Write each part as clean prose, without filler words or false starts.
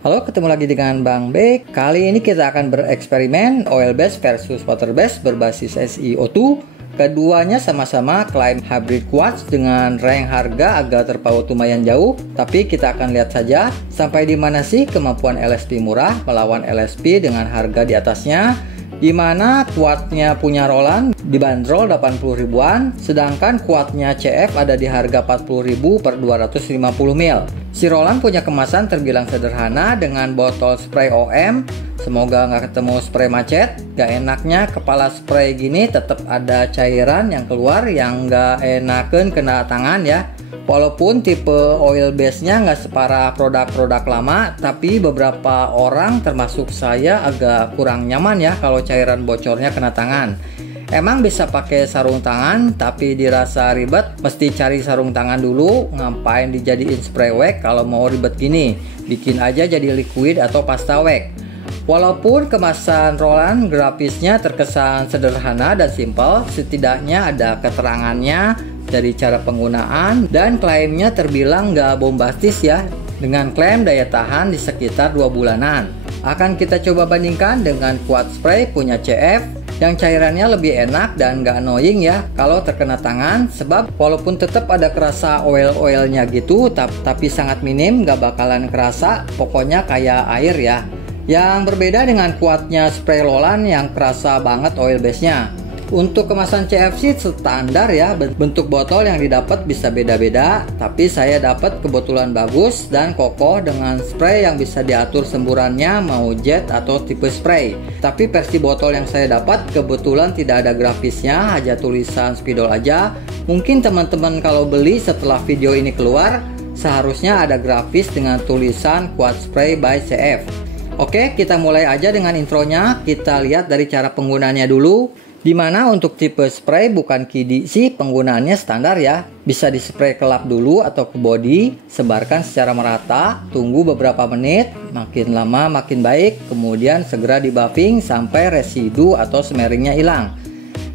Halo, ketemu lagi dengan Bang B. Kali ini kita akan bereksperimen oil base versus water base berbasis SiO2. Keduanya sama-sama klaim hybrid quartz dengan range harga agak terpaut lumayan jauh. Tapi kita akan lihat saja sampai di mana sih kemampuan LSP murah melawan LSP dengan harga di atasnya. Di mana kuatnya punya Roland dibanderol 80 ribuan, sedangkan kuatnya CF ada di harga 40 ribu per 250 ml. Si Roland punya kemasan terbilang sederhana dengan botol spray OM. Semoga nggak ketemu spray macet. Gak enaknya kepala spray gini tetap ada cairan yang keluar yang nggak enakan kena tangan ya. Walaupun tipe oil base-nya nggak separah produk-produk lama, tapi beberapa orang termasuk saya agak kurang nyaman ya kalau cairan bocornya kena tangan. Emang bisa pakai sarung tangan, tapi dirasa ribet, mesti cari sarung tangan dulu. Ngapain dijadiin spray wax kalau mau ribet gini? Bikin aja jadi liquid atau pasta wax. Walaupun kemasan Roland grafisnya terkesan sederhana dan simpel, setidaknya ada keterangannya dari cara penggunaan dan klaimnya terbilang nggak bombastis ya, dengan klaim daya tahan di sekitar 2 bulanan. Akan kita coba bandingkan dengan quartz spray punya CF yang cairannya lebih enak dan nggak annoying ya kalau terkena tangan, sebab walaupun tetap ada kerasa oil-oilnya gitu, tapi sangat minim, nggak bakalan kerasa, pokoknya kayak air ya. Yang berbeda dengan kuatnya spray Roland yang kerasa banget oil base-nya. Untuk kemasan CFC standar ya, bentuk botol yang didapat bisa beda-beda, tapi saya dapat kebetulan bagus dan kokoh dengan spray yang bisa diatur semburannya mau jet atau tipe spray. Tapi versi botol yang saya dapat kebetulan tidak ada grafisnya, hanya tulisan spidol aja. Mungkin teman-teman kalau beli setelah video ini keluar, seharusnya ada grafis dengan tulisan quartz spray by CF. Oke, kita mulai aja dengan intronya. Kita lihat dari cara penggunaannya dulu. Dimana untuk tipe spray bukan KIDI sih, penggunaannya standar ya. Bisa dispray ke lap dulu atau ke body, sebarkan secara merata, tunggu beberapa menit, makin lama makin baik, kemudian segera di buffing sampai residu atau smearingnya hilang.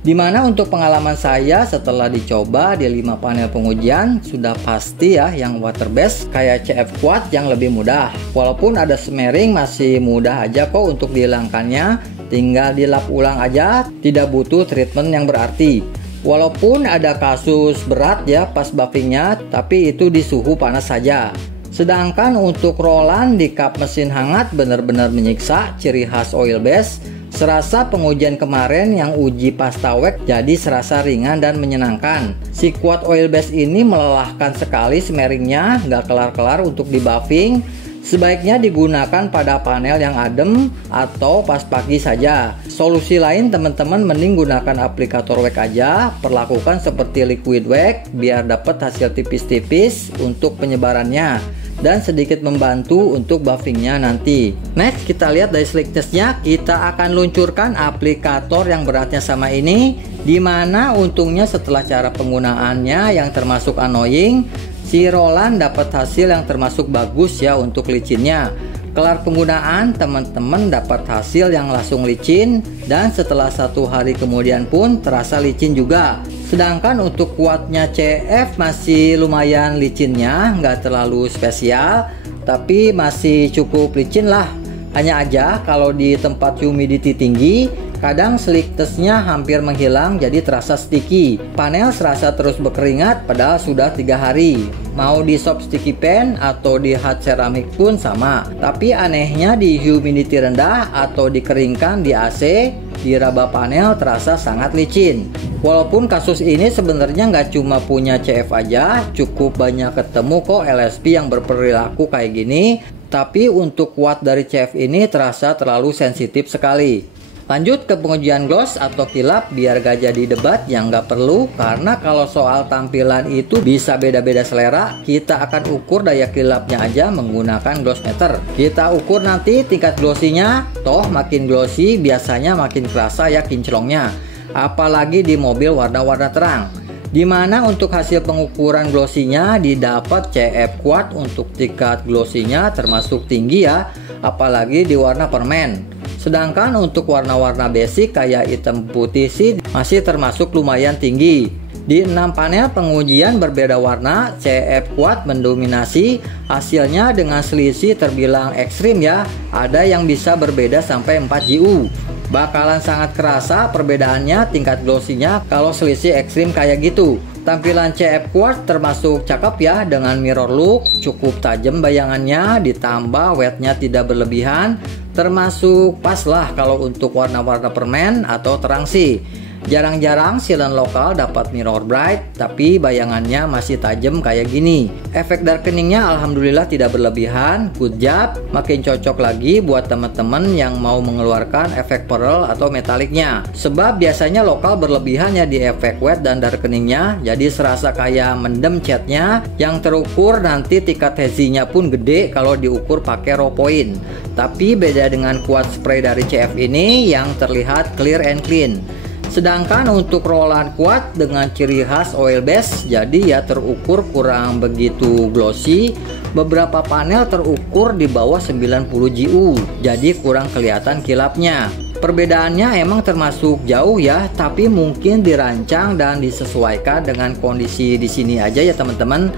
Dimana untuk pengalaman saya setelah dicoba di 5 panel pengujian, sudah pasti ya yang water base kayak CF Quartz yang lebih mudah. Walaupun ada smearing masih mudah aja kok untuk dihilangkannya, tinggal dilap ulang aja, tidak butuh treatment yang berarti. Walaupun ada kasus berat ya pas buffingnya, tapi itu di suhu panas saja. Sedangkan untuk Roland di kap mesin hangat benar-benar menyiksa, ciri khas oil base. Serasa pengujian kemarin yang uji pasta wax jadi serasa ringan dan menyenangkan. Si Quartz oil base ini melelahkan sekali smearingnya, nggak kelar-kelar untuk di buffing. Sebaiknya digunakan pada panel yang adem atau pas pagi saja. Solusi lain teman-teman mending gunakan aplikator wax aja, perlakukan seperti liquid wax biar dapat hasil tipis-tipis untuk penyebarannya dan sedikit membantu untuk buffingnya nanti. Next kita lihat dari slicknessnya, kita akan luncurkan aplikator yang beratnya sama ini, dimana untungnya setelah cara penggunaannya yang termasuk annoying, si Roland dapat hasil yang termasuk bagus ya untuk licinnya. Kelar penggunaan teman-teman dapat hasil yang langsung licin dan setelah 1 hari kemudian pun terasa licin juga. Sedangkan untuk kuatnya CF masih lumayan licinnya, nggak terlalu spesial, tapi masih cukup licin lah. Hanya aja kalau di tempat humidity tinggi, kadang slicknessnya hampir menghilang jadi terasa sticky. Panel serasa terus berkeringat padahal sudah 3 hari. Mau di soft sticky pen atau di hard ceramic pun sama. Tapi anehnya di humidity rendah atau dikeringkan di AC, di raba panel terasa sangat licin. Walaupun kasus ini sebenarnya nggak cuma punya CF aja, cukup banyak ketemu kok LSP yang berperilaku kayak gini. Tapi untuk kuat dari CF ini terasa terlalu sensitif sekali. Lanjut ke pengujian gloss atau kilap biar gak jadi debat yang gak perlu, karena kalau soal tampilan itu bisa beda-beda selera. Kita akan ukur daya kilapnya aja menggunakan gloss meter. Kita ukur nanti tingkat glossinya, toh makin glossy biasanya makin kerasa ya kinclongnya, apalagi di mobil warna-warna terang. Dimana untuk hasil pengukuran glossinya didapat CF Quartz untuk tingkat glossinya termasuk tinggi ya, apalagi di warna permen. Sedangkan untuk warna-warna basic kayak hitam putih sih masih termasuk lumayan tinggi. Di 6 panel pengujian berbeda warna, CF Quad mendominasi. Hasilnya dengan selisih terbilang ekstrim ya. Ada yang bisa berbeda sampai 4 GU. Bakalan sangat kerasa perbedaannya tingkat glossy-nya kalau selisih ekstrim kayak gitu. Tampilan CF Quad termasuk cakep ya, dengan mirror look, cukup tajam bayangannya, ditambah wetnya tidak berlebihan, termasuk pas lah kalau untuk warna-warna permen atau terang sih. Jarang-jarang silen lokal dapat mirror bright, tapi bayangannya masih tajam kayak gini. Efek darkeningnya alhamdulillah tidak berlebihan, good job. Makin cocok lagi buat teman-teman yang mau mengeluarkan efek pearl atau metaliknya. Sebab biasanya lokal berlebihan ya di efek wet dan darkeningnya, jadi serasa kayak mendem catnya. Yang terukur nanti tingkat hazy-nya pun gede kalau diukur pakai raw point. Tapi beda dengan Quad spray dari CF ini yang terlihat clear and clean. Sedangkan untuk rollan Quad dengan ciri khas oil base, jadi ya terukur kurang begitu glossy. Beberapa panel terukur di bawah 90 GU, jadi kurang kelihatan kilapnya. Perbedaannya emang termasuk jauh ya, tapi mungkin dirancang dan disesuaikan dengan kondisi di sini aja ya teman-teman.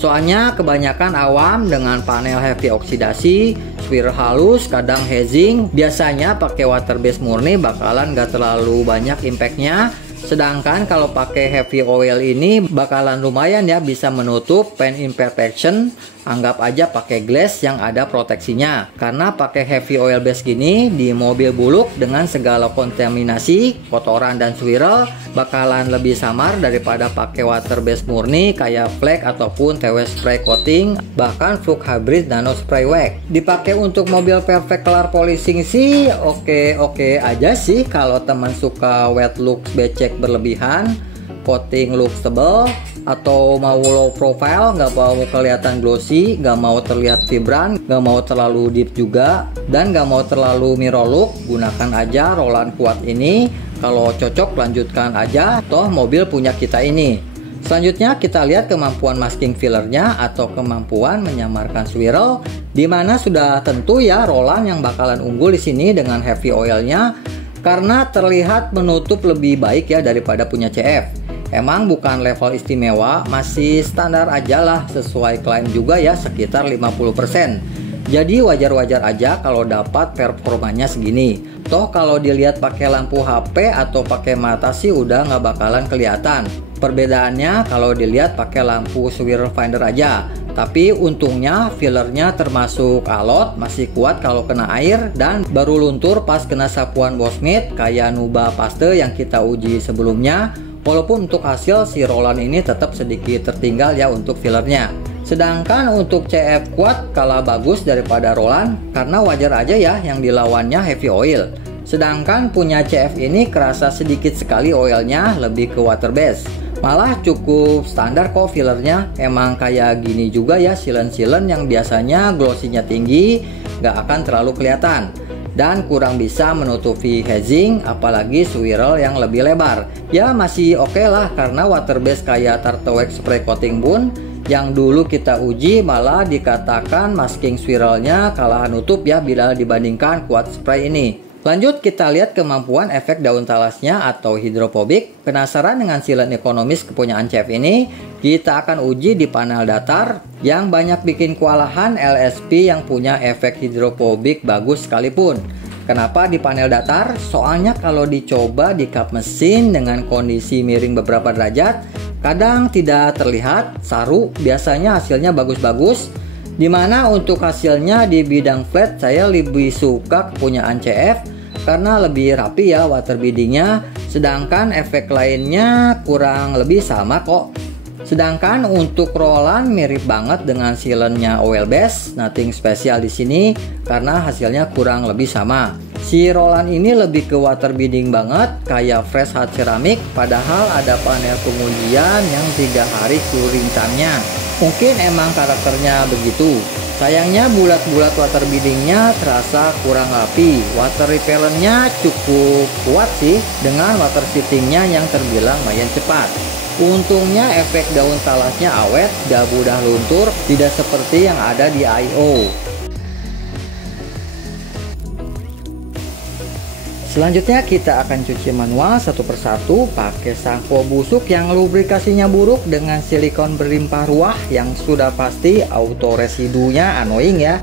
Soalnya kebanyakan awam dengan panel heavy oksidasi, swirl halus, kadang hazing, biasanya pakai water base murni bakalan gak terlalu banyak impactnya. Sedangkan kalau pakai heavy oil ini bakalan lumayan ya, bisa menutup paint imperfection. Anggap aja pakai glass yang ada proteksinya. Karena pakai heavy oil base gini di mobil buluk dengan segala kontaminasi, kotoran dan swirl bakalan lebih samar daripada pakai water base murni kayak flake ataupun TW spray coating, bahkan Flux Hybrid Nano Spray Wax. Dipakai untuk mobil perfect color polishing sih oke aja sih. Kalau teman suka wet look becek berlebihan, coating look tebal, atau mau low profile, nggak mau kelihatan glossy, nggak mau terlihat vibran, nggak mau terlalu deep juga, dan nggak mau terlalu mirror look, gunakan aja rollan Quad ini. Kalau cocok lanjutkan aja, toh mobil punya kita ini. Selanjutnya kita lihat kemampuan masking fillernya atau kemampuan menyamarkan swirl, dimana sudah tentu ya rollan yang bakalan unggul di sini dengan heavy oilnya, karena terlihat menutup lebih baik ya daripada punya CF. Emang bukan level istimewa, masih standar aja lah, sesuai klaim juga ya sekitar 50%. Jadi wajar-wajar aja kalau dapat performanya segini. Toh kalau dilihat pakai lampu HP atau pakai mata sih udah nggak bakalan kelihatan. Perbedaannya kalau dilihat pakai lampu swirl finder aja. Tapi untungnya fillernya termasuk alot, masih kuat kalau kena air, dan baru luntur pas kena sapuan Bosmith kayak Nuba Paste yang kita uji sebelumnya. Walaupun untuk hasil si rollan ini tetap sedikit tertinggal ya untuk fillernya. Sedangkan untuk CF Quad kalah bagus daripada rollan, karena wajar aja ya yang dilawannya heavy oil. Sedangkan punya CF ini kerasa sedikit sekali oilnya, lebih ke water base. Malah cukup standar kok fillernya, emang kayak gini juga ya silen-silen yang biasanya glossy-nya tinggi, gak akan terlalu kelihatan. Dan kurang bisa menutupi hazing, apalagi swirl yang lebih lebar. Ya masih oke lah, karena water base kayak Turtle Wax spray coating pun yang dulu kita uji malah dikatakan masking swirlnya kalah nutup ya bila dibandingkan Quad spray ini. Lanjut kita lihat kemampuan efek daun talasnya atau hidrophobic. Penasaran dengan silen ekonomis kepunyaan CF ini? Kita akan uji di panel datar yang banyak bikin kewalahan LSP yang punya efek hidrophobic bagus sekalipun. Kenapa di panel datar? Soalnya kalau dicoba di kap mesin dengan kondisi miring beberapa derajat, kadang tidak terlihat saru, biasanya hasilnya bagus-bagus. Dimana untuk hasilnya di bidang flat saya lebih suka kepunyaan CF karena lebih rapi ya water beadingnya, sedangkan efek lainnya kurang lebih sama kok. Sedangkan untuk rollan mirip banget dengan silennya oil base, nothing spesial di sini karena hasilnya kurang lebih sama. Si rollan ini lebih ke water beading banget kayak fresh hard ceramic, padahal ada panel pengujian yang 3 hari curing time-nya. Mungkin emang karakternya begitu. Sayangnya bulat-bulat water beadingnya terasa kurang rapi. Water repellentnya cukup kuat sih dengan water shiftingnya yang terbilang lumayan cepat. Untungnya efek daun talasnya awet, gak mudah luntur, tidak seperti yang ada di IO. Selanjutnya kita akan cuci manual satu persatu pakai sampo busuk yang lubrikasinya buruk dengan silikon berlimpah ruah yang sudah pasti auto residunya annoying ya,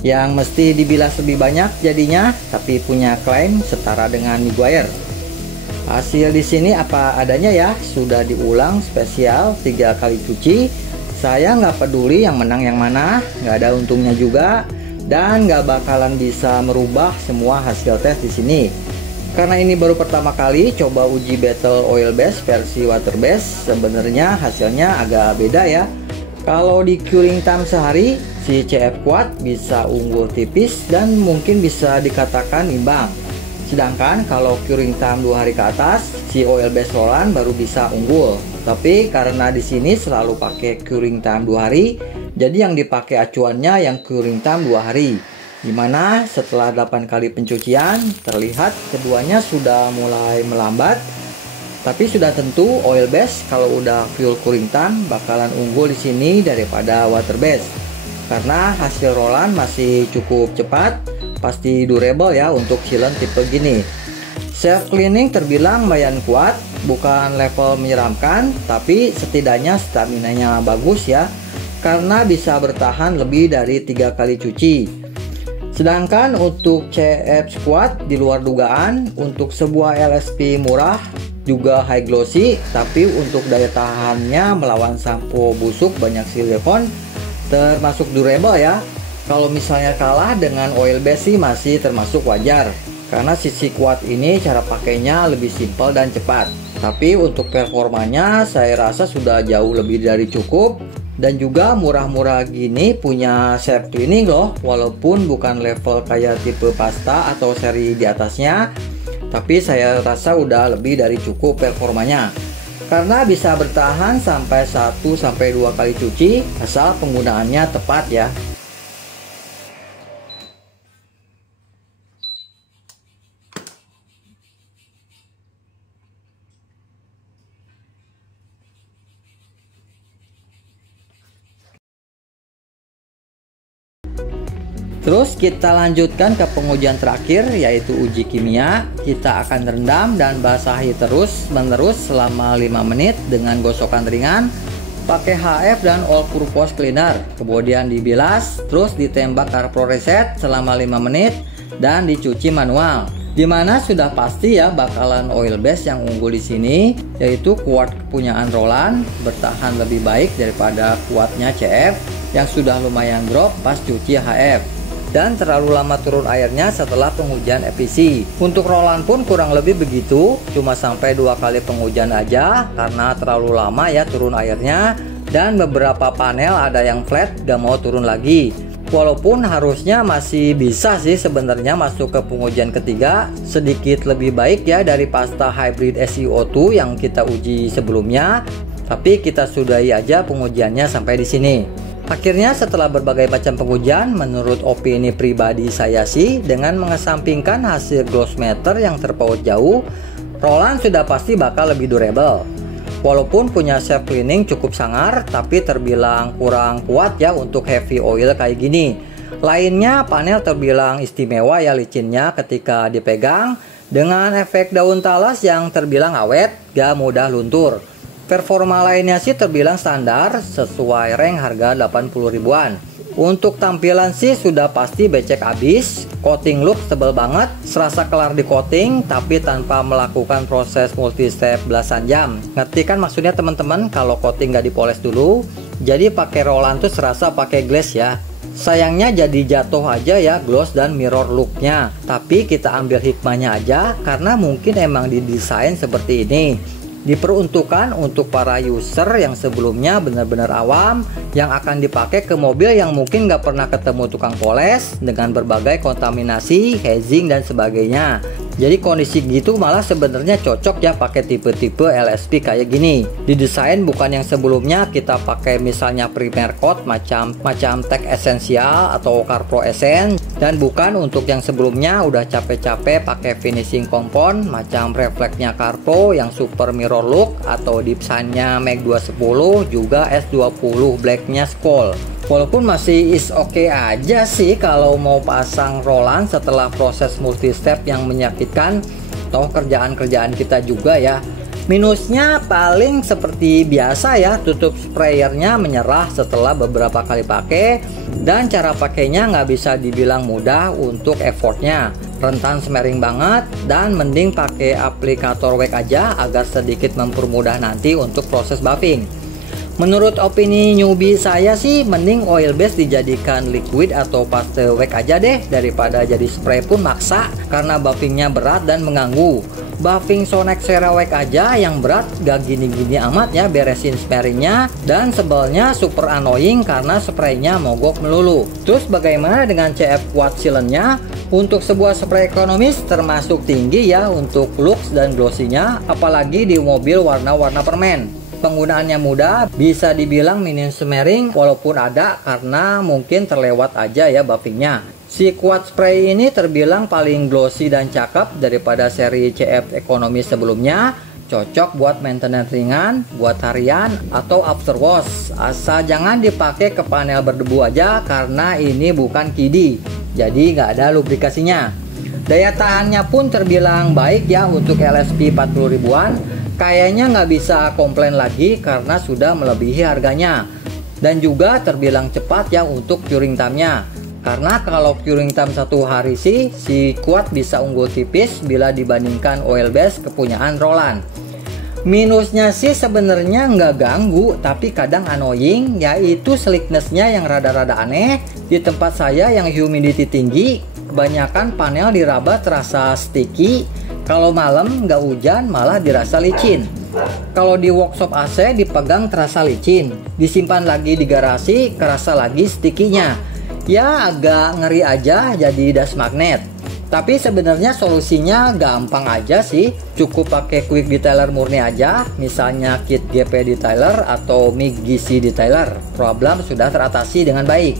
yang mesti dibilas lebih banyak jadinya, tapi punya klaim setara dengan Meguiar. Hasil di sini apa adanya ya, sudah diulang spesial 3 kali cuci. Saya nggak peduli yang menang yang mana, nggak ada untungnya juga. Dan nggak bakalan bisa merubah semua hasil tes di sini. Karena ini baru pertama kali coba uji battle oil base versi water base, sebenarnya hasilnya agak beda ya. Kalau di curing time sehari, si CF Quad bisa unggul tipis dan mungkin bisa dikatakan imbang. Sedangkan kalau curing time 2 hari ke atas, si oil base Roland baru bisa unggul. Tapi karena di sini selalu pakai curing time 2 hari, jadi yang dipakai acuannya yang curing time 2 hari. Dimana setelah 8 kali pencucian, terlihat keduanya sudah mulai melambat. Tapi sudah tentu oil base kalau udah full curing time bakalan unggul di sini daripada water base. Karena hasil Roland masih cukup cepat, pasti durable ya untuk sealant tipe gini. Self cleaning terbilang lumayan kuat, bukan level menyeramkan, tapi setidaknya stamina-nya bagus ya, karena bisa bertahan lebih dari 3 kali cuci. Sedangkan untuk CF Squad di luar dugaan, untuk sebuah LSP murah juga high glossy, tapi untuk daya tahannya melawan sampo busuk banyak silikon termasuk durable ya. Kalau misalnya kalah dengan oil base sih masih termasuk wajar, karena sisi Quad ini cara pakainya lebih simpel dan cepat. Tapi untuk performanya saya rasa sudah jauh lebih dari cukup. Dan juga murah-murah gini punya self cleaning loh, walaupun bukan level kayak tipe pasta atau seri di atasnya, tapi saya rasa udah lebih dari cukup performanya. Karena bisa bertahan sampai 1-2 kali cuci asal penggunaannya tepat ya. Terus kita lanjutkan ke pengujian terakhir, yaitu uji kimia. Kita akan rendam dan basahi terus menerus selama 5 menit dengan gosokan ringan pakai HF dan all purpose cleaner. Kemudian dibilas, terus ditembak carpro reset selama 5 menit dan dicuci manual. Dimana sudah pasti ya bakalan oil base yang unggul di sini, yaitu Quad kepunyaan Roland bertahan lebih baik daripada Quadnya CF yang sudah lumayan drop pas cuci HF. Dan terlalu lama turun airnya setelah pengujian FPC. Untuk Roland pun kurang lebih begitu, cuma sampai 2 kali pengujian aja karena terlalu lama ya turun airnya, dan beberapa panel ada yang flat gak mau turun lagi. Walaupun harusnya masih bisa sih sebenarnya masuk ke pengujian ketiga, sedikit lebih baik ya dari pasta hybrid SiO2 yang kita uji sebelumnya. Tapi kita sudahi aja pengujiannya sampai di sini. Akhirnya setelah berbagai macam pengujian, menurut opini pribadi saya sih, dengan mengesampingkan hasil glossmeter yang terpaut jauh, Roland sudah pasti bakal lebih durable. Walaupun punya self cleaning cukup sangar, tapi terbilang kurang kuat ya untuk heavy oil kayak gini. Lainnya panel terbilang istimewa ya licinnya ketika dipegang, dengan efek daun talas yang terbilang awet, gak mudah luntur. Performa lainnya sih terbilang standar sesuai rank harga 80 ribuan. Untuk tampilan sih sudah pasti becek abis, coating look tebal banget, serasa kelar di coating tapi tanpa melakukan proses multi step belasan jam. Ngerti kan maksudnya teman-teman kalau coating gak dipoles dulu? Jadi pakai Roland tuh serasa pakai glass ya. Sayangnya jadi jatuh aja ya gloss dan mirror looknya. Tapi kita ambil hikmahnya aja karena mungkin emang didesain seperti ini. Diperuntukkan untuk para user yang sebelumnya benar-benar awam, yang akan dipakai ke mobil yang mungkin nggak pernah ketemu tukang poles dengan berbagai kontaminasi, hazing dan sebagainya. Jadi kondisi gitu malah sebenarnya cocok ya pakai tipe-tipe LSP kayak gini. Didesain bukan yang sebelumnya kita pakai misalnya primer coat macam Tech Essential atau Carpro Essence, dan bukan untuk yang sebelumnya udah capek-capek pakai finishing kompon macam refleksnya Carpro yang super mirror look atau design-nya Mag 210 juga S20 blacknya Skoll. Walaupun masih is oke aja sih kalau mau pasang roll-on setelah proses multi step yang menyakitkan, toh kerjaan-kerjaan kita juga ya. Minusnya paling seperti biasa ya, tutup sprayernya menyerah setelah beberapa kali pakai, dan cara pakainya nggak bisa dibilang mudah untuk effortnya. Rentan smearing banget, dan mending pakai aplikator wax aja agar sedikit mempermudah nanti untuk proses buffing. Menurut opini newbie saya sih, mending oil base dijadikan liquid atau paste wax aja deh daripada jadi spray pun maksa, karena buffingnya berat dan mengganggu. Buffing Sonex Wax aja yang berat gak gini-gini amat ya beresin smearingnya, dan sebelnya super annoying karena spraynya mogok melulu. Terus bagaimana dengan CF Quartz Sealant-nya? Untuk sebuah spray ekonomis termasuk tinggi ya untuk looks dan glossy-nya, apalagi di mobil warna-warna permen. Penggunaannya mudah, bisa dibilang minim smearing walaupun ada karena mungkin terlewat aja ya buffingnya. Si Quartz Spray ini terbilang paling glossy dan cakep daripada seri CF ekonomi sebelumnya. Cocok buat maintenance ringan, buat harian, atau after wash. Asal jangan dipakai ke panel berdebu aja karena ini bukan kidi, jadi nggak ada lubrikasinya. Daya tahannya pun terbilang baik ya untuk LSP 40 ribuan. Kayaknya nggak bisa komplain lagi karena sudah melebihi harganya. Dan juga terbilang cepat ya untuk curing time-nya. Karena kalau curing time 1 hari sih, si Quartz bisa unggul tipis bila dibandingkan oil base kepunyaan Roland. Minusnya sih sebenarnya nggak ganggu, tapi kadang annoying, yaitu slickness-nya yang rada-rada aneh. Di tempat saya yang humidity tinggi, kebanyakan panel diraba terasa sticky. Kalau malam nggak hujan malah dirasa licin. Kalau di workshop AC dipegang terasa licin, disimpan lagi di garasi kerasa lagi sticky-nya. Ya agak ngeri aja jadi dust magnet. Tapi sebenarnya solusinya gampang aja sih. Cukup pakai quick detailer murni aja, misalnya kit GP detailer atau MIG GC detailer. Problem sudah teratasi dengan baik.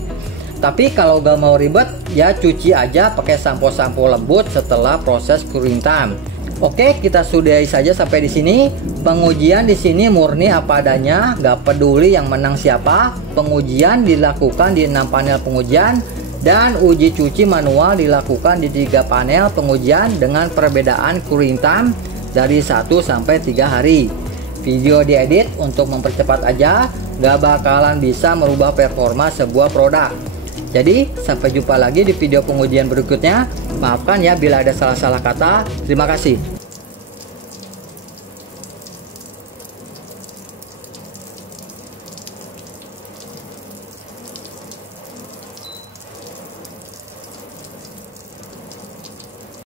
Tapi kalau gak mau ribet, ya cuci aja pakai sampo-sampo lembut setelah proses curing time. Oke, kita sudahi saja sampai di sini. Pengujian di sini murni apa adanya, gak peduli yang menang siapa. Pengujian dilakukan di 6 panel pengujian, dan uji cuci manual dilakukan di 3 panel pengujian dengan perbedaan curing time dari 1 sampai 3 hari. Video diedit untuk mempercepat aja, gak bakalan bisa merubah performa sebuah produk. Jadi sampai jumpa lagi di video pengujian berikutnya. Maafkan ya bila ada salah-salah kata. Terima kasih.